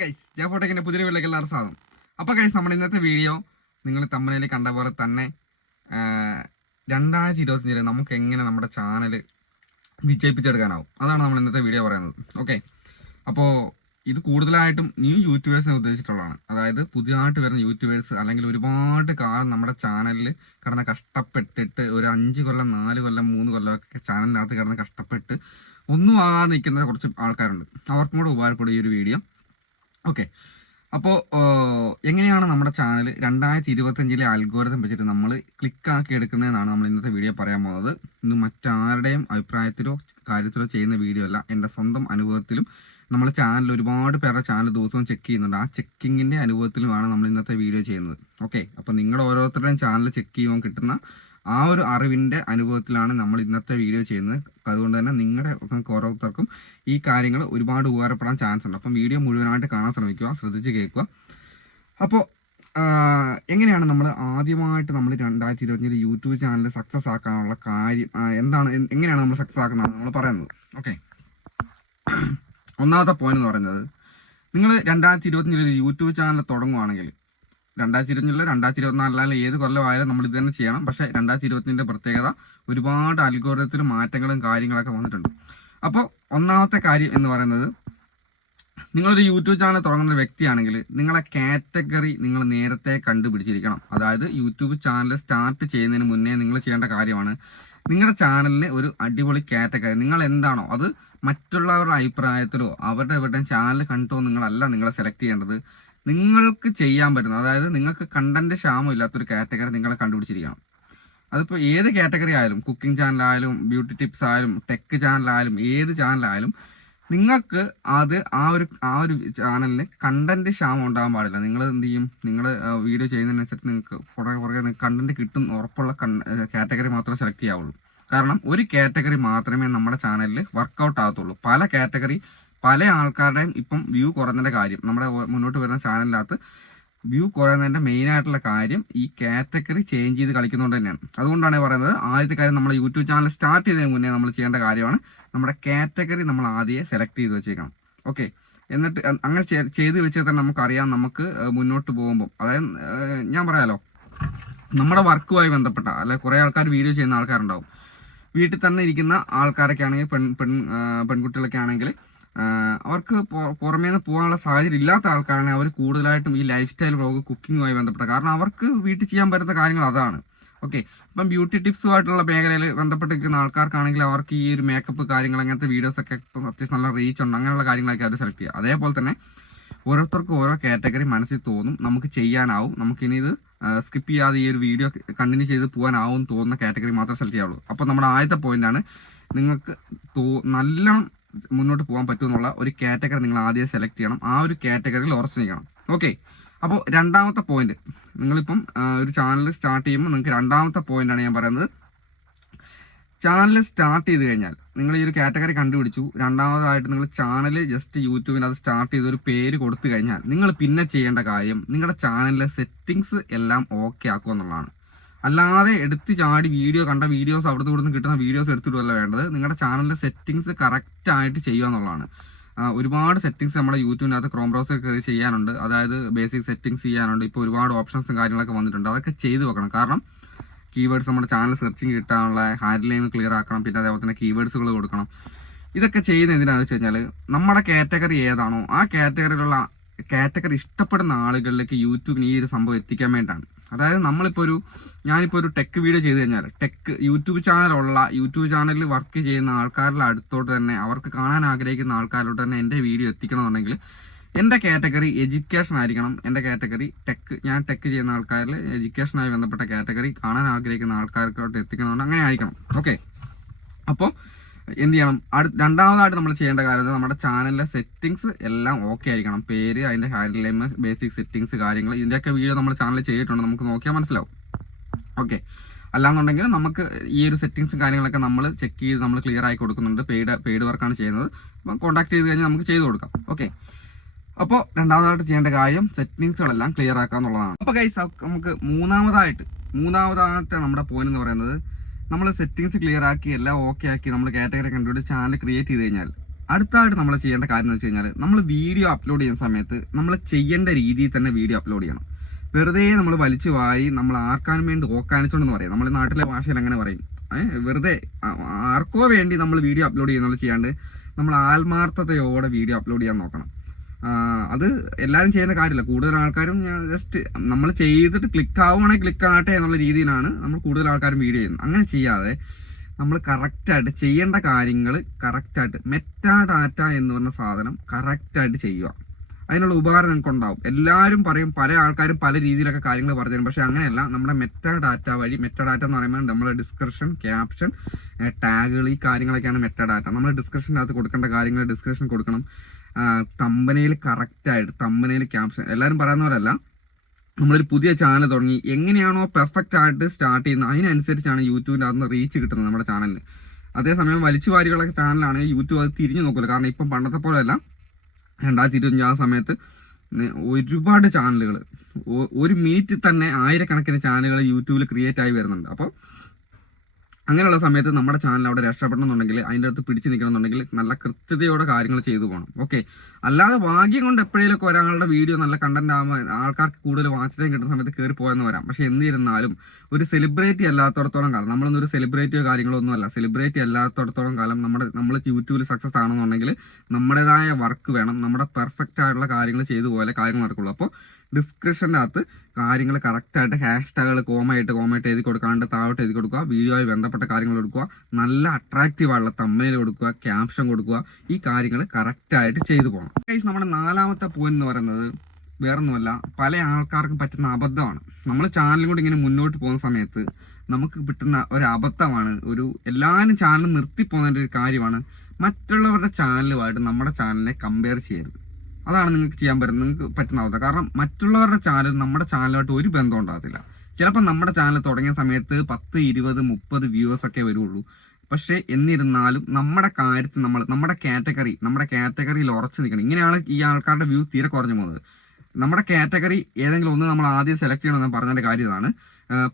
Guys ജയഫോട്ടേക്കിന്റെ പുതിയ വീട്ടിലേക്ക് എല്ലാവരും സ്വാഗതം. അപ്പോൾ ഗൈസ് നമ്മുടെ ഇന്നത്തെ വീഡിയോ നിങ്ങൾ തമ്മനയിൽ കണ്ട പോലെ തന്നെ രണ്ടായിരത്തി ഇരുപത്തിയഞ്ചിൽ നമുക്ക് എങ്ങനെ നമ്മുടെ ചാനൽ വിജയിപ്പിച്ചെടുക്കാനാവും. അതാണ് നമ്മൾ ഇന്നത്തെ വീഡിയോ പറയുന്നത്. ഓക്കെ അപ്പോൾ ഇത് കൂടുതലായിട്ടും ന്യൂ യൂട്യൂബേഴ്സിനെ ഉദ്ദേശിച്ചിട്ടുള്ളതാണ്. അതായത് പുതിയതായിട്ട് വരുന്ന യൂട്യൂബേഴ്സ് അല്ലെങ്കിൽ ഒരുപാട് കാലം നമ്മുടെ ചാനലിൽ കിടന്ന് കഷ്ടപ്പെട്ടിട്ട് ഒരു അഞ്ച് കൊല്ലം നാല് കൊല്ലം മൂന്ന് കൊല്ലം ഒക്കെ ചാനലിനകത്ത് കിടന്ന് കഷ്ടപ്പെട്ട് ഒന്നും ആകാതെ നിൽക്കുന്ന കുറച്ച് ആൾക്കാരുണ്ട്. അവർക്കും കൂടെ ഉപകാരപ്പെടും ഈ ഒരു വീഡിയോ ഓക്കെ അപ്പോൾ എങ്ങനെയാണ് നമ്മുടെ ചാനൽ രണ്ടായിരത്തി ഇരുപത്തഞ്ചിലെ അൽഗോരിതം വെച്ചിട്ട് നമ്മൾ ക്ലിക്കാക്കി എടുക്കുന്നതെന്നാണ് നമ്മൾ ഇന്നത്തെ വീഡിയോ പറയാൻ പോകുന്നത്. ഇന്ന് മറ്റാരുടെയും അഭിപ്രായത്തിലോ കാര്യത്തിലോ ചെയ്യുന്ന വീഡിയോ അല്ല. എന്റെ സ്വന്തം അനുഭവത്തിലും നമ്മൾ ചാനൽ ഒരുപാട് പേരുടെ ചാനൽ ദിവസവും ചെക്ക് ചെയ്യുന്നുണ്ട്. ആ ചെക്കിങ്ങിന്റെ അനുഭവത്തിലുമാണ് നമ്മൾ ഇന്നത്തെ വീഡിയോ ചെയ്യുന്നത്. ഓക്കെ അപ്പോൾ നിങ്ങൾ ഓരോരുത്തരുടെയും ചാനൽ ചെക്ക് ചെയ്യുമ്പോൾ കിട്ടുന്ന ആ ഒരു അറിവിന്റെ അനുഭവത്തിലാണ് നമ്മൾ ഇന്നത്തെ വീഡിയോ ചെയ്യുന്നത്. അതുകൊണ്ട് തന്നെ നിങ്ങളുടെ ഓരോരുത്തർക്കും ഈ കാര്യങ്ങൾ ഒരുപാട് ഉപകാരപ്പെടാൻ ചാൻസ് ഉണ്ട്. അപ്പം വീഡിയോ മുഴുവനായിട്ട് കാണാൻ ശ്രമിക്കുക ശ്രദ്ധിച്ച് കേൾക്കുക. അപ്പോൾ എങ്ങനെയാണ് നമ്മൾ ആദ്യമായിട്ട് നമ്മൾ രണ്ടായിരത്തി ഇരുപത്തിയഞ്ചിൽ യൂട്യൂബ് ചാനൽ സക്സസ് ആക്കാനുള്ള കാര്യം എന്താണ് എങ്ങനെയാണ് നമ്മൾ സക്സസ് ആക്കുന്നത് നമ്മൾ പറയുന്നത്? ഓക്കെ ഒന്നാമത്തെ പോയിന്റ് എന്ന് പറയുന്നത് നിങ്ങൾ രണ്ടായിരത്തി ഇരുപത്തിയഞ്ചിൽ യൂട്യൂബ് ചാനൽ തുടങ്ങുവാണെങ്കിൽ രണ്ടായിരത്തി ഇരുപത്തിനല്ല രണ്ടായിരത്തി ഇരുപത്തിനാലിലെ ഏത് കൊല്ലമായാലും നമ്മൾ ഇത് തന്നെ ചെയ്യണം. പക്ഷേ രണ്ടായിരത്തി ഇരുപത്തിന്റെ പ്രത്യേകത ഒരുപാട് അൽഗോരത്തിൽ മാറ്റങ്ങളും കാര്യങ്ങളൊക്കെ വന്നിട്ടുണ്ട്. അപ്പോൾ ഒന്നാമത്തെ കാര്യം എന്ന് പറയുന്നത് നിങ്ങളൊരു യൂട്യൂബ് ചാനൽ തുടങ്ങുന്ന വ്യക്തിയാണെങ്കിൽ നിങ്ങളെ കാറ്റഗറി നിങ്ങൾ നേരത്തെ കണ്ടുപിടിച്ചിരിക്കണം. അതായത് യൂട്യൂബ് ചാനൽ സ്റ്റാർട്ട് ചെയ്യുന്നതിന് മുന്നേ നിങ്ങൾ ചെയ്യേണ്ട കാര്യമാണ് നിങ്ങളുടെ ചാനലിന് ഒരു അടിപൊളി കാറ്റഗറി. നിങ്ങൾ എന്താണോ അത് മറ്റുള്ളവരുടെ അഭിപ്രായത്തിലോ അവരുടെ ഇവരുടെയും ചാനൽ കണ്ടോ നിങ്ങളല്ല നിങ്ങളെ സെലക്ട് ചെയ്യേണ്ടത്. നിങ്ങൾക്ക് ചെയ്യാൻ പറ്റുന്ന അതായത് നിങ്ങൾക്ക് കണ്ടന്റ് ക്ഷാമം ഇല്ലാത്തൊരു കാറ്റഗറി നിങ്ങളെ കണ്ടുപിടിച്ചിരിക്കണം. അതിപ്പോൾ ഏത് കാറ്റഗറി ആയാലും കുക്കിംഗ് ചാനലായാലും ബ്യൂട്ടി ടിപ്സ് ആയാലും ടെക് ചാനലായാലും ഏത് ചാനലായാലും നിങ്ങൾക്ക് അത് ആ ഒരു ആ ഒരു ചാനലിന് കണ്ടന്റ് ക്ഷാമം ഉണ്ടാകാൻ പാടില്ല. നിങ്ങൾ എന്ത് ചെയ്യും? നിങ്ങൾ വീഡിയോ ചെയ്യുന്നതിനനുസരിച്ച് നിങ്ങൾക്ക് പുറകെ കുറേ കണ്ടന്റ് കിട്ടും ഉറപ്പുള്ള കാറ്റഗറി മാത്രമേ സെലക്ട് ചെയ്യാവുള്ളൂ. കാരണം ഒരു കാറ്റഗറി മാത്രമേ നമ്മുടെ ചാനലിൽ വർക്കൗട്ട് ആകത്തുള്ളൂ. പല കാറ്റഗറി പല ആൾക്കാരുടെയും ഇപ്പം വ്യൂ കുറഞ്ഞതിന്റെ കാര്യം നമ്മുടെ മുന്നോട്ട് വരുന്ന ചാനലിനകത്ത് വ്യൂ കുറയുന്നതിന്റെ മെയിൻ ആയിട്ടുള്ള കാര്യം ഈ കാറ്റഗറി ചേഞ്ച് ചെയ്ത് കളിക്കുന്നതുകൊണ്ട് തന്നെയാണ്. അതുകൊണ്ടാണ് പറയുന്നത് ആദ്യത്തെ കാര്യം നമ്മൾ യൂട്യൂബ് ചാനൽ സ്റ്റാർട്ട് ചെയ്തതിന് മുന്നേ നമ്മൾ ചെയ്യേണ്ട കാര്യമാണ് നമ്മുടെ കാറ്റഗറി നമ്മൾ ആദ്യം സെലക്ട് ചെയ്ത് വെച്ചേക്കണം. ഓക്കെ എന്നിട്ട് അങ്ങനെ ചെയ്ത് വെച്ചാൽ തന്നെ നമുക്കറിയാം നമുക്ക് മുന്നോട്ട് പോകുമ്പോൾ അതായത് ഞാൻ പറയാലോ നമ്മുടെ വർക്കുമായി ബന്ധപ്പെട്ട അല്ലെ കുറേ ആൾക്കാർ വീഡിയോ ചെയ്യുന്ന ആൾക്കാരുണ്ടാവും. വീട്ടിൽ തന്നെ ഇരിക്കുന്ന ആൾക്കാരൊക്കെ ആണെങ്കിൽ പെൺ പെൺ പെൺകുട്ടികളൊക്കെ ആണെങ്കിൽ അവർക്ക് പുറമേ നിന്ന് പോകാനുള്ള സാഹചര്യം ഇല്ലാത്ത ആൾക്കാരാണ് അവർ കൂടുതലായിട്ടും ഈ ലൈഫ് സ്റ്റൈൽ വ്ളോഗ് കുക്കിങ്ങുമായി ബന്ധപ്പെട്ട. കാരണം അവർക്ക് വീട്ടിൽ ചെയ്യാൻ പറ്റുന്ന കാര്യങ്ങൾ അതാണ്. ഓക്കെ ഇപ്പം ബ്യൂട്ടി ടിപ്സുമായിട്ടുള്ള മേഖലയിൽ ബന്ധപ്പെട്ടിരിക്കുന്ന ആൾക്കാർക്കാണെങ്കിൽ അവർക്ക് ഈ ഒരു മേക്കപ്പ് കാര്യങ്ങൾ അങ്ങനത്തെ വീഡിയോസ് ഒക്കെ ഇപ്പം അത്യാവശ്യം നല്ല റീച്ച് ഉണ്ട്. അങ്ങനെയുള്ള കാര്യങ്ങളൊക്കെ അവർ സെലക്ട് ചെയ്യുക. അതേപോലെ തന്നെ ഓരോരുത്തർക്കും ഓരോ കാറ്റഗറി മനസ്സിൽ തോന്നും. നമുക്ക് ചെയ്യാനാവും. നമുക്കിനി ഇത് സ്കിപ്പ് ചെയ്യാതെ ഈ ഒരു വീഡിയോ കണ്ടിന്യൂ ചെയ്ത് പോകാനാവും തോന്നുന്ന കാറ്റഗറി മാത്രമേ സെലക്ട് ചെയ്യാവുള്ളൂ. അപ്പോൾ നമ്മുടെ ആദ്യത്തെ പോയിന്റാണ് നിങ്ങൾക്ക് തോ നല്ലോണം മുന്നോട്ട് പോകാൻ പറ്റുമെന്നുള്ള ഒരു കാറ്റഗറി നിങ്ങൾ ആദ്യം സെലക്ട് ചെയ്യണം. ആ ഒരു കാറ്റഗറിയിൽ ഉറച്ചു നിൽക്കണം ഓക്കെ അപ്പോൾ രണ്ടാമത്തെ പോയിന്റ് നിങ്ങളിപ്പം ഒരു ചാനൽ സ്റ്റാർട്ട് ചെയ്യുമ്പോൾ നിങ്ങൾക്ക് രണ്ടാമത്തെ പോയിന്റാണ് ഞാൻ പറയുന്നത്. ചാനൽ സ്റ്റാർട്ട് ചെയ്ത് കഴിഞ്ഞാൽ നിങ്ങൾ ഈ ഒരു കാറ്റഗറി കണ്ടുപിടിച്ചു. രണ്ടാമതായിട്ട് നിങ്ങൾ ചാനൽ ജസ്റ്റ് യൂട്യൂബിൽ അത് സ്റ്റാർട്ട് ചെയ്ത് ഒരു പേര് കൊടുത്തു കഴിഞ്ഞാൽ നിങ്ങൾ പിന്നെ ചെയ്യേണ്ട കാര്യം നിങ്ങളുടെ ചാനലിലെ സെറ്റിങ്സ് എല്ലാം ഓക്കെ ആക്കുക എന്നുള്ളതാണ്. അല്ലാതെ എടുത്ത് ചാടി വീഡിയോ കണ്ട വീഡിയോസ് അവിടുന്ന് ഇവിടുന്ന് കിട്ടുന്ന വീഡിയോസ് എടുത്തിട്ടല്ല വേണ്ടത്. നിങ്ങളുടെ ചാനലിന്റെ സെറ്റിങ്സ് കറക്റ്റ് ആയിട്ട് ചെയ്യുക എന്നുള്ളതാണ്. ഒരുപാട് സെറ്റിങ്സ് നമ്മുടെ യൂട്യൂബിനകത്ത് ക്രോം ബ്രൗസർ കയറി ചെയ്യാനുണ്ട്. അതായത് ബേസിക് സെറ്റിങ്സ് ചെയ്യാനുണ്ട്. ഇപ്പോൾ ഒരുപാട് ഓപ്ഷൻസും കാര്യങ്ങളൊക്കെ വന്നിട്ടുണ്ട്. അതൊക്കെ ചെയ്ത് വെക്കണം. കാരണം കീവേഡ്സ് നമ്മുടെ ചാനൽ സെർച്ചിങ് കിട്ടാനുള്ള ഹാൻഡ് ലൈൻ ക്ലിയർ ആക്കണം. പിന്നെ അതേപോലെ തന്നെ കീവേഡ്സുകൾ കൊടുക്കണം. ഇതൊക്കെ ചെയ്യുന്ന എന്തിനാണെന്ന് വെച്ച് കഴിഞ്ഞാൽ നമ്മുടെ കാറ്റഗറി ഏതാണോ ആ കാറ്റഗറിയിലുള്ള കാറ്റഗറി ഇഷ്ടപ്പെടുന്ന ആളുകളിലേക്ക് യൂട്യൂബിന് ഈ ഒരു സംഭവം എത്തിക്കാൻ വേണ്ടിയിട്ടാണ്. അതായത് നമ്മളിപ്പോൾ ഒരു ഞാനിപ്പോൾ ഒരു ടെക് വീഡിയോ ചെയ്ത് കഴിഞ്ഞാൽ ടെക് യൂട്യൂബ് ചാനലുള്ള യൂട്യൂബ് ചാനലിൽ വർക്ക് ചെയ്യുന്ന ആൾക്കാരുടെ അടുത്തോട്ട് തന്നെ അവർക്ക് കാണാൻ ആഗ്രഹിക്കുന്ന ആൾക്കാരോട്ട് തന്നെ എന്റെ വീഡിയോ എത്തിക്കണമെന്നുണ്ടെങ്കിൽ എന്റെ കാറ്റഗറി എഡ്യൂക്കേഷൻ ആയിരിക്കണം. എന്റെ കാറ്റഗറി ടെക് ഞാൻ ടെക് ചെയ്യുന്ന ആൾക്കാരിൽ എഡ്യൂക്കേഷനായി ബന്ധപ്പെട്ട കാറ്റഗറി കാണാൻ ആഗ്രഹിക്കുന്ന ആൾക്കാർക്കോട്ട് എത്തിക്കണമെന്ന് അങ്ങനെ ആയിരിക്കണം. ഓക്കെ അപ്പോൾ എന്ത് ചെയ്യണം? അടുത്ത രണ്ടാമതായിട്ട് നമ്മൾ ചെയ്യേണ്ട കാര്യം നമ്മുടെ ചാനലിലെ സെറ്റിങ്സ് എല്ലാം ഓക്കെ ആയിരിക്കണം. പേര് അതിന്റെ ഹാൻഡിൽ നെയിം ബേസിക് സെറ്റിങ്സ് കാര്യങ്ങൾ ഇതിന്റെയൊക്കെ വീഡിയോ നമ്മൾ ചാനലിൽ ചെയ്തിട്ടുണ്ട്. നമുക്ക് നോക്കിയാൽ മനസ്സിലാവും. ഓക്കെ അല്ലാന്നുണ്ടെങ്കിൽ നമുക്ക് ഈ ഒരു സെറ്റിങ്സും കാര്യങ്ങളൊക്കെ നമ്മൾ ചെക്ക് ചെയ്ത് നമ്മൾ ക്ലിയർ ആയി കൊടുക്കുന്നുണ്ട്. പെയ്ഡ് പെയ്ഡ് വർക്കാണ് ചെയ്യുന്നത്. അപ്പം കോൺടാക്ട് ചെയ്ത് കഴിഞ്ഞാൽ നമുക്ക് ചെയ്ത് കൊടുക്കാം. ഓക്കെ അപ്പോൾ രണ്ടാമതായിട്ട് ചെയ്യേണ്ട കാര്യം സെറ്റിങ്സുകളെല്ലാം ക്ലിയർ ആക്കുക എന്നുള്ളതാണ് അപ്പോൾ കൈസ് നമുക്ക് മൂന്നാമതായിട്ട് മൂന്നാമതായിട്ട് നമ്മുടെ പോയിന്റ് എന്ന് പറയുന്നത് നമ്മൾ സെറ്റിങ്സ് ക്ലിയർ ആക്കി എല്ലാം ഓക്കെ ആക്കി നമ്മൾ കാറ്റഗറി കണ്ടുപിടിച്ച് ചാനൽ ക്രിയേറ്റ് ചെയ്ത് കഴിഞ്ഞാൽ അടുത്തായിട്ട് നമ്മൾ ചെയ്യേണ്ട കാര്യം എന്ന് വെച്ച് കഴിഞ്ഞാൽ നമ്മൾ വീഡിയോ അപ്ലോഡ് ചെയ്യുന്ന സമയത്ത് നമ്മൾ ചെയ്യേണ്ട രീതിയിൽ തന്നെ വീഡിയോ അപ്ലോഡ് ചെയ്യണം. വെറുതെ നമ്മൾ വലിച്ചു വാരി നമ്മൾ ആർക്കാൻ വേണ്ടി ഓക്കാനിച്ചോണ്ടെന്ന് പറയും. നമ്മുടെ നാട്ടിലെ ഭാഷയിൽ അങ്ങനെ പറയും. വെറുതെ ആർക്കോ വേണ്ടി നമ്മൾ വീഡിയോ അപ്ലോഡ് ചെയ്യുന്നുള്ള ചെയ്യാണ്ട് നമ്മൾ ആത്മാർത്ഥതയോടെ വീഡിയോ അപ്ലോഡ് ചെയ്യാൻ നോക്കണം. അത് എല്ലാവരും ചെയ്യുന്ന കാര്യമില്ല. കൂടുതൽ ആൾക്കാരും ഞാൻ ജസ്റ്റ് നമ്മൾ ചെയ്തിട്ട് ക്ലിക്ക് ആവുകയാണെങ്കിൽ ക്ലിക്ക് ആകട്ടെ എന്നുള്ള രീതിയിലാണ് നമ്മൾ കൂടുതൽ ആൾക്കാരും വീഡിയോ ചെയ്യുന്നത്. അങ്ങനെ ചെയ്യാതെ നമ്മൾ കറക്റ്റായിട്ട് ചെയ്യേണ്ട കാര്യങ്ങൾ കറക്റ്റായിട്ട് മെറ്റാ ഡാറ്റ എന്ന് പറഞ്ഞ സാധനം കറക്റ്റായിട്ട് ചെയ്യുക. അതിനുള്ള ഉപകാരം നിങ്ങൾക്ക് ഉണ്ടാവും. എല്ലാവരും പറയും പല ആൾക്കാരും പല രീതിയിലൊക്കെ കാര്യങ്ങൾ പറഞ്ഞു തരും. പക്ഷേ അങ്ങനെയല്ല. നമ്മുടെ മെറ്റാ ഡാറ്റ വഴി മെറ്റാ ഡാറ്റ എന്ന് പറയുമ്പോൾ നമ്മുടെ ഡിസ്ക്രിപ്ഷൻ ക്യാപ്ഷൻ ടാഗുകൾ ഈ കാര്യങ്ങളൊക്കെയാണ് മെറ്റാ ഡാറ്റ നമ്മൾ ഡിസ്ക്രിപ്ഷന്റെ അകത്ത് കൊടുക്കേണ്ട കാര്യങ്ങൾ ഡിസ്ക്രിപ്ഷൻ കൊടുക്കണം. തമ്പനയിൽ കറക്റ്റായിട്ട് തമ്പനയിൽ ക്യാപ്ഷൻ എല്ലാവരും പറയുന്ന പോലെയല്ല. നമ്മളൊരു പുതിയ ചാനൽ തുടങ്ങി എങ്ങനെയാണോ പെർഫെക്റ്റ് ആയിട്ട് സ്റ്റാർട്ട് ചെയ്യുന്നത് അതിനനുസരിച്ചാണ് യൂട്യൂബിന്റെ അകത്ത് റീച്ച് കിട്ടുന്നത് നമ്മുടെ ചാനലിന് അതേസമയം വലിച്ചു വാരികളൊക്കെ ചാനലാണെങ്കിൽ യൂട്യൂബ് അത് തിരിഞ്ഞു നോക്കില്ല കാരണം ഇപ്പം പണ്ടത്തെ പോലെയല്ല. രണ്ടായിരത്തി ഇരുപത്തഞ്ച് ആ സമയത്ത് ഒരുപാട് ചാനലുകൾ ഒരു മിനിറ്റിൽ തന്നെ ആയിരക്കണക്കിന് ചാനലുകൾ യൂട്യൂബിൽ ക്രിയേറ്റ് ആയി വരുന്നുണ്ട്. അപ്പോൾ അങ്ങനെയുള്ള സമയത്ത് നമ്മുടെ ചാനൽ അവിടെ രക്ഷപ്പെടണമെന്നുണ്ടെങ്കിൽ അതിന്റെ അടുത്ത് പിടിച്ചു നിൽക്കണമെന്നുണ്ടെങ്കിൽ നല്ല കൃത്യതയോടെ കാര്യങ്ങൾ ചെയ്തു പോകണം. ഓക്കെ അല്ലാതെ ഭാഗ്യം കൊണ്ട് എപ്പോഴേലൊക്കെ ഒരാളുടെ വീഡിയോ നല്ല കണ്ടന്റ് ആകുമ്പോൾ ആൾക്കാർക്ക് കൂടുതൽ വാച്ച് ടൈം കിട്ടുന്ന സമയത്ത് കയറി പോയെന്ന് വരാം. പക്ഷെ എന്നിരുന്നാലും ഒരു സെലിബ്രിറ്റി അല്ലാത്തടത്തോളം കാലം നമ്മളൊന്നും ഒരു സെലിബ്രിറ്റിയോ കാര്യങ്ങളോ ഒന്നും അല്ല സെലിബ്രിറ്റി അല്ലാത്തടത്തോളം കാലം നമ്മുടെ നമ്മൾ യൂട്യൂബിൽ സക്സസ് ആണെന്നുണ്ടെങ്കിൽ നമ്മുടേതായ വർക്ക് വേണം. നമ്മുടെ പെർഫെക്റ്റ് ആയിട്ടുള്ള കാര്യങ്ങൾ ചെയ്തു പോലെ കാര്യങ്ങൾ നടക്കുള്ളൂ. അപ്പോൾ ഡിസ്ക്രിപ്ഷന്റെ അകത്ത് കാര്യങ്ങൾ കറക്റ്റായിട്ട് ഹാഷ് ടാഗുകൾ കോമായിട്ട് കോമായിട്ട് എഴുതി കൊടുക്കാണ്ട് താഴോട്ട് എഴുതി കൊടുക്കുക ആയി ബന്ധപ്പെട്ട കാര്യങ്ങൾ കൊടുക്കുക നല്ല അട്രാക്റ്റീവ് ആയിട്ടുള്ള തമ്മനയിൽ കൊടുക്കുക ക്യാപ്ഷൻ കൊടുക്കുക ഈ കാര്യങ്ങൾ കറക്റ്റായിട്ട് ചെയ്തു പോകണം. നമ്മുടെ നാലാമത്തെ പോയിന്റ് എന്ന് പറയുന്നത് വേറൊന്നുമല്ല പല ആൾക്കാർക്കും പറ്റുന്ന അബദ്ധമാണ്. നമ്മൾ ചാനലും കൂടി ഇങ്ങനെ മുന്നോട്ട് പോകുന്ന സമയത്ത് നമുക്ക് കിട്ടുന്ന ഒരു അബദ്ധമാണ് ഒരു എല്ലാവരും ചാനൽ നിർത്തിപ്പോകുന്ന ഒരു കാര്യമാണ് മറ്റുള്ളവരുടെ ചാനലുമായിട്ട് നമ്മുടെ ചാനലിനെ കമ്പയർ ചെയ്യരുത്. അതാണ് നിങ്ങൾക്ക് ചെയ്യാൻ പറ്റുന്നത് നിങ്ങൾക്ക് പറ്റുന്ന കാരണം മറ്റുള്ളവരുടെ ചാനൽ നമ്മുടെ ചാനലുമായിട്ട് ഒരു ബന്ധം ഉണ്ടാകത്തില്ല. ചിലപ്പോൾ നമ്മുടെ ചാനൽ തുടങ്ങിയ സമയത്ത് പത്ത് ഇരുപത് മുപ്പത് വ്യൂവേഴ്സ് ഒക്കെ വരുള്ളൂ പക്ഷേ എന്നിരുന്നാലും നമ്മുടെ കാര്യത്തിൽ നമ്മൾ നമ്മുടെ കാറ്റഗറി നമ്മുടെ കാറ്റഗറിയിൽ ഉറച്ചു നിൽക്കണം. ഇങ്ങനെയാണ് ഈ ആൾക്കാരുടെ വ്യൂ തീരെ കുറഞ്ഞു പോകുന്നത്. നമ്മുടെ കാറ്റഗറി ഏതെങ്കിലും ഒന്ന് നമ്മൾ ആദ്യം സെലക്ട് ചെയ്യണമെന്ന് പറഞ്ഞതിന്റെ കാര്യം ഇതാണ്.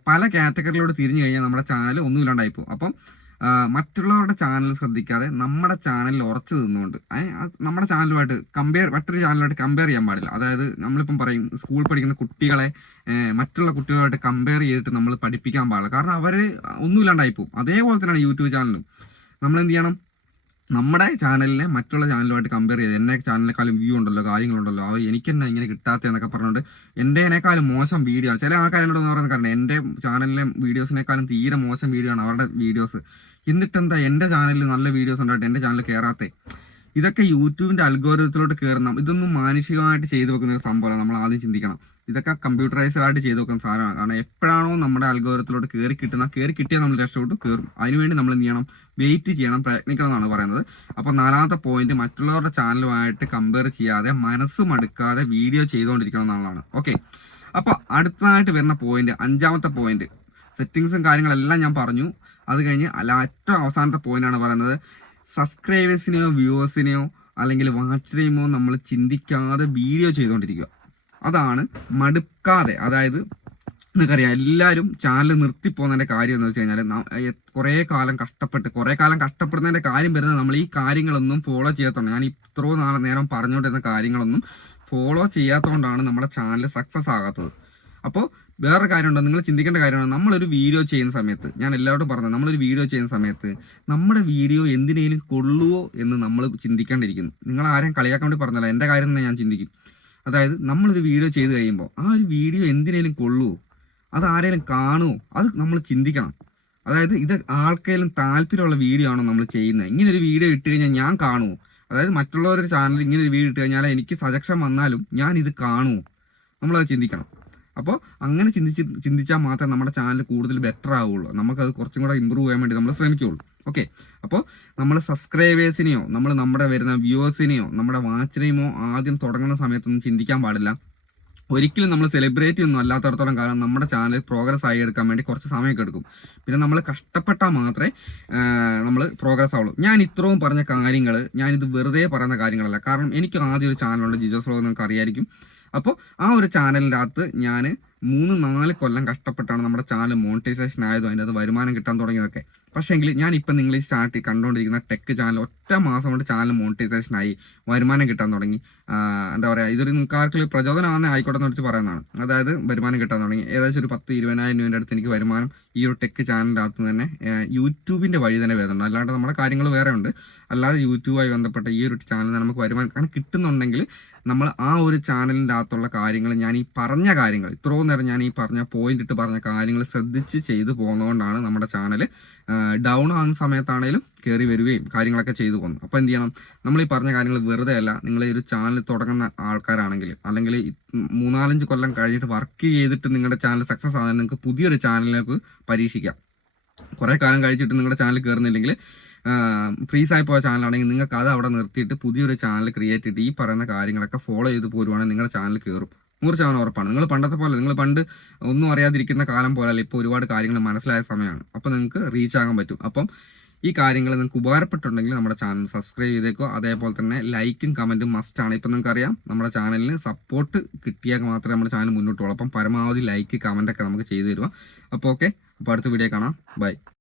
പല കാറ്റഗറിയിലൂടെ തിരിഞ്ഞു കഴിഞ്ഞാൽ നമ്മുടെ ചാനൽ ഒന്നുമില്ലാണ്ടായി പോകും അപ്പം മറ്റുള്ളവരുടെ ചാനൽ ശ്രദ്ധിക്കാതെ നമ്മുടെ ചാനലിൽ ഉറച്ചു നിന്നുകൊണ്ട്. നമ്മുടെ ചാനലുമായിട്ട് കമ്പയർ മറ്റൊരു ചാനലുമായിട്ട് കമ്പയർ ചെയ്യാൻ പാടില്ല. അതായത് നമ്മളിപ്പം പറയും സ്കൂൾ പഠിക്കുന്ന കുട്ടികളെ മറ്റുള്ള കുട്ടികളുമായിട്ട് കമ്പയർ ചെയ്തിട്ട് നമ്മൾ പഠിപ്പിക്കാൻ പാടില്ല. കാരണം അവർ ഒന്നുമില്ലാണ്ടായി പോകും അതേപോലെ തന്നെയാണ് യൂട്യൂബ് ചാനലും നമ്മൾ എന്ത് ചെയ്യണം? നമ്മുടെ ചാനലിനെ മറ്റുള്ള ചാനലുമായിട്ട് കമ്പയർ ചെയ്ത് എന്നെ ചാനലിനെക്കാളും വ്യൂ ഉണ്ടല്ലോ കാര്യങ്ങളുണ്ടല്ലോ അവ എനിക്ക് തന്നെ ഇങ്ങനെ കിട്ടാത്ത എന്നൊക്കെ പറഞ്ഞുകൊണ്ട് എന്റെനേക്കാളും മോശം വീഡിയോ ആണ്. ചില ആൾക്കാർ എന്നോട് പറയുന്നത് കാരണം എന്റെ ചാനലിലെ വീഡിയോസിനേക്കാളും തീരെ മോശം വീഡിയോ ആണ് അവരുടെ വീഡിയോസ് എന്നിട്ടെന്താ എന്റെ ചാനലിൽ നല്ല വീഡിയോസ് ഉണ്ടായിട്ട് എന്റെ ചാനൽ കയറാത്തേ ഇതൊക്കെ യൂട്യൂബിന്റെ അൽഗോരിതത്തിലോട്ട് കയറുന്ന ഇതൊന്നും മാനുഷികമായിട്ട് ചെയ്തു വെക്കുന്ന ഒരു സംഭവമാണ് നമ്മൾ ആദ്യം ചിന്തിക്കണം. ഇതൊക്കെ കമ്പ്യൂട്ടറൈസ്ഡ് ആയിട്ട് ചെയ്തു വെക്കുന്ന സാധനമാണ്. കാരണം എപ്പോഴാണോ നമ്മുടെ അൽഗോരത്തിലോട്ട് കയറി കിട്ടുന്ന കയറി കിട്ടിയാൽ നമ്മൾ രക്ഷപ്പെട്ടു കയറും അതിനുവേണ്ടി നമ്മൾ എന്ത് ചെയ്യണം? വെയിറ്റ് ചെയ്യണം പ്രയത്നിക്കണം എന്നാണ് പറയുന്നത്. അപ്പോൾ നാലാമത്തെ പോയിന്റ് മറ്റുള്ളവരുടെ ചാനലുമായിട്ട് കമ്പയർ ചെയ്യാതെ മനസ്സ് മടുക്കാതെ വീഡിയോ ചെയ്തുകൊണ്ടിരിക്കണം എന്നുള്ളതാണ്. ഓക്കെ അപ്പോൾ അടുത്തതായിട്ട് വരുന്ന പോയിന്റ് അഞ്ചാമത്തെ പോയിന്റ് സെറ്റിങ്സും കാര്യങ്ങളെല്ലാം ഞാൻ പറഞ്ഞു. അത് കഴിഞ്ഞ് ഏറ്റവും അവസാനത്തെ പോയിന്റാണ് പറയുന്നത്. സബ്സ്ക്രൈബേഴ്സിനെയോ വ്യൂവേഴ്സിനെയോ അല്ലെങ്കിൽ വാച്ച് ടൈമോ നമ്മൾ ചിന്തിക്കാതെ വീഡിയോ ചെയ്തുകൊണ്ടിരിക്കുക. അതാണ് മടുക്കാതെ അതായത് നിങ്ങൾക്കറിയാം എല്ലാവരും ചാനൽ നിർത്തിപ്പോകുന്നതിന്റെ കാര്യം എന്ന് വെച്ച് കഴിഞ്ഞാൽ കുറേ കാലം കഷ്ടപ്പെട്ട് കുറേ കാലം കഷ്ടപ്പെടുന്നതിന്റെ കാര്യം വരുന്നത് നമ്മൾ ഈ കാര്യങ്ങളൊന്നും ഫോളോ ചെയ്യാത്തതുകൊണ്ട് ഞാൻ ഇത്രയും നാളെ നേരം പറഞ്ഞുകൊണ്ടിരുന്ന കാര്യങ്ങളൊന്നും ഫോളോ ചെയ്യാത്തതുകൊണ്ടാണ് നമ്മുടെ ചാനൽ സക്സസ് ആകാത്തത്. അപ്പോൾ വേറൊരു കാര്യമുണ്ട്? നിങ്ങൾ ചിന്തിക്കേണ്ട കാര്യമാണ് നമ്മളൊരു വീഡിയോ ചെയ്യുന്ന സമയത്ത് ഞാൻ എല്ലാവരോടും പറഞ്ഞത് നമ്മളൊരു വീഡിയോ ചെയ്യുന്ന സമയത്ത് നമ്മുടെ വീഡിയോ എന്തിനേലും കൊള്ളുവോ എന്ന് നമ്മൾ ചിന്തിക്കേണ്ടിയിരിക്കുന്നു നിങ്ങൾ ആരെയും കളിയാക്കാൻ വേണ്ടി പറഞ്ഞല്ല എന്റെ കാര്യം തന്നെ ഞാൻ ചിന്തിക്കും. അതായത് നമ്മളൊരു വീഡിയോ ചെയ്ത് കഴിയുമ്പോൾ ആ ഒരു വീഡിയോ എന്തിനേലും കൊള്ളുവോ? അത് ആരെങ്കിലും കാണുമോ അത് നമ്മൾ ചിന്തിക്കണം. അതായത് ഇത് ആൾക്കേലും താല്പര്യമുള്ള വീഡിയോ ആണോ നമ്മൾ ചെയ്യുന്നത് ഇങ്ങനെ ഒരു വീഡിയോ ഇട്ട് കഴിഞ്ഞാൽ ഞാൻ കാണുമോ അതായത് മറ്റുള്ളവരുടെ ചാനലിൽ ഇങ്ങനെ ഒരു വീഡിയോ ഇട്ട് കഴിഞ്ഞാൽ എനിക്ക് സജക്ഷൻ വന്നാലും ഞാൻ ഇത് കാണുമോ നമ്മളത് ചിന്തിക്കണം. അപ്പോൾ അങ്ങനെ ചിന്തിച്ച് ചിന്തിച്ചാൽ മാത്രമേ നമ്മുടെ ചാനൽ കൂടുതൽ ബെറ്റർ ആവുള്ളൂ. നമുക്കത് കുറച്ചും കൂടെ ഇമ്പ്രൂവ് ചെയ്യാൻ വേണ്ടി നമ്മൾ ശ്രമിക്കുകയുള്ളൂ ഓക്കെ അപ്പോൾ നമ്മൾ സബ്സ്ക്രൈബേഴ്സിനെയോ നമ്മൾ നമ്മുടെ വരുന്ന വ്യൂവേഴ്സിനെയോ നമ്മുടെ വാച്ചിനെയോ ആദ്യം തുടങ്ങുന്ന സമയത്തൊന്നും ചിന്തിക്കാൻ പാടില്ല. ഒരിക്കലും നമ്മൾ സെലിബ്രേറ്റ് ഒന്നും അല്ലാത്തടത്തോളം കാലം നമ്മുടെ ചാനൽ പ്രോഗ്രസ് ആയി എടുക്കാൻ വേണ്ടി കുറച്ച് സമയമൊക്കെ എടുക്കും. പിന്നെ നമ്മൾ കഷ്ടപ്പെട്ടാൽ മാത്രമേ നമ്മൾ പ്രോഗ്രസ് ആവുള്ളൂ. ഞാൻ ഇത്രയും പറഞ്ഞ കാര്യങ്ങൾ ഞാനിത് വെറുതെ പറയുന്ന കാര്യങ്ങളല്ല. കാരണം എനിക്ക് ആദ്യം ഒരു ചാനലുണ്ട് ജിജോസ് വ്ലോഗ് നിങ്ങൾക്ക് അറിയായിരിക്കും അപ്പോൾ ആ ഒരു ചാനലിന്റെ അകത്ത് ഞാൻ മൂന്ന് നാല് കൊല്ലം കഷ്ടപ്പെട്ടാണ് നമ്മുടെ ചാനൽ മോണിറ്റൈസേഷൻ ആയതും അതിന്റെ അത് വരുമാനം കിട്ടാൻ തുടങ്ങിയതൊക്കെ. പക്ഷേങ്കിൽ ഞാൻ ഇപ്പം നിങ്ങൾ ഈ സ്റ്റാർട്ട് കണ്ടുകൊണ്ടിരിക്കുന്ന ടെക് ചാനൽ ഒറ്റ മാസം കൊണ്ട് ചാനൽ മോണിറ്റൈസേഷൻ ആയി വരുമാനം കിട്ടാൻ തുടങ്ങി. എന്താ പറയുക ഇതൊരു നിങ്ങൾക്ക് ആർക്കെങ്കിലും പ്രചോദനമാണെന്ന് ആയിക്കോട്ടെ എന്ന് വെച്ച് പറയുന്നതാണ്. അതായത് വരുമാനം കിട്ടാൻ തുടങ്ങി. ഏകദേശം ഒരു പത്ത് ഇരുപതിനായിരം രൂപയുടെ അടുത്ത് എനിക്ക് വരുമാനം ഈ ഒരു ടെക് ചാനലിന്റെ അകത്ത് തന്നെ യൂട്യൂബിന്റെ വഴി തന്നെ വരുന്നുണ്ട്. അല്ലാണ്ട് നമ്മുടെ കാര്യങ്ങൾ വേറെ ഉണ്ട്. അല്ലാതെ യൂട്യൂബുമായി ബന്ധപ്പെട്ട ഈ ഒരു ചാനൽ നമുക്ക് വരുമാനം കാരണം കിട്ടുന്നുണ്ടെങ്കിൽ നമ്മൾ ആ ഒരു ചാനലിന്റെ അകത്തുള്ള കാര്യങ്ങൾ ഞാൻ ഈ പറഞ്ഞ കാര്യങ്ങൾ ഇത്രയും നേരം ഞാൻ ഈ പറഞ്ഞ പോയിന്റ് ഇട്ട് പറഞ്ഞ കാര്യങ്ങൾ ശ്രദ്ധിച്ച് ചെയ്തു പോകുന്നതുകൊണ്ടാണ് നമ്മുടെ ചാനൽ ഡൗൺ ആകുന്ന സമയത്താണേലും കയറി വരികയും കാര്യങ്ങളൊക്കെ ചെയ്തു പോകുന്നു അപ്പോൾ എന്ത് ചെയ്യണം? നമ്മൾ ഈ പറഞ്ഞ കാര്യങ്ങൾ വെറുതെ അല്ല നിങ്ങൾ ഒരു ചാനൽ തുടങ്ങുന്ന ആൾക്കാരാണെങ്കിൽ അല്ലെങ്കിൽ മൂന്നാലഞ്ച് കൊല്ലം കഴിഞ്ഞിട്ട് വർക്ക് ചെയ്തിട്ട് നിങ്ങളുടെ ചാനൽ സക്സസ് ആകാൻ നിങ്ങൾക്ക് പുതിയൊരു ചാനലിലേക്ക് പരീക്ഷിക്കാം. കുറേ കാലം കഴിച്ചിട്ട് നിങ്ങളുടെ ചാനൽ കയറുന്നില്ലെങ്കിൽ ഫ്രീസ് ആയി പോയ ചാനലാണെങ്കിൽ നിങ്ങൾക്ക് അത് അവിടെ നിർത്തിയിട്ട് പുതിയൊരു ചാനൽ ക്രിയേറ്റ് ചെയ്തിട്ട് ഈ പറയുന്ന കാര്യങ്ങളൊക്കെ ഫോളോ ചെയ്ത് പോരുവാണെങ്കിൽ നിങ്ങളുടെ ചാനൽ കയറും നൂറ് ശതമാനം ഉറപ്പാണ്. നിങ്ങൾ പണ്ടത്തെ പോലെ നിങ്ങൾ പണ്ട് ഒന്നും അറിയാതിരിക്കുന്ന കാലം പോലല്ല ഇപ്പോൾ ഒരുപാട് കാര്യങ്ങൾ മനസ്സിലായ സമയമാണ്. അപ്പോൾ നിങ്ങൾക്ക് റീച്ച് ആകാൻ പറ്റും. അപ്പം ഈ കാര്യങ്ങൾ നിങ്ങൾക്ക് ഉപകാരപ്പെട്ടുണ്ടെങ്കിൽ നമ്മുടെ ചാനൽ സബ്സ്ക്രൈബ് ചെയ്തേക്കോ അതേപോലെ തന്നെ ലൈക്കും കമന്റും മസ്റ്റ് ആണ്. ഇപ്പം നിങ്ങൾക്ക് അറിയാം നമ്മുടെ ചാനലിന് സപ്പോർട്ട് കിട്ടിയാൽ മാത്രമേ നമ്മുടെ ചാനൽ മുന്നോട്ട് പോകുള്ളൂ അപ്പം പരമാവധി ലൈക്ക് കമന്റ് ഒക്കെ നമുക്ക് ചെയ്തു തരുക. അപ്പോൾ ഓക്കെ അപ്പോൾ അടുത്ത വീഡിയോ കാണാം. ബൈ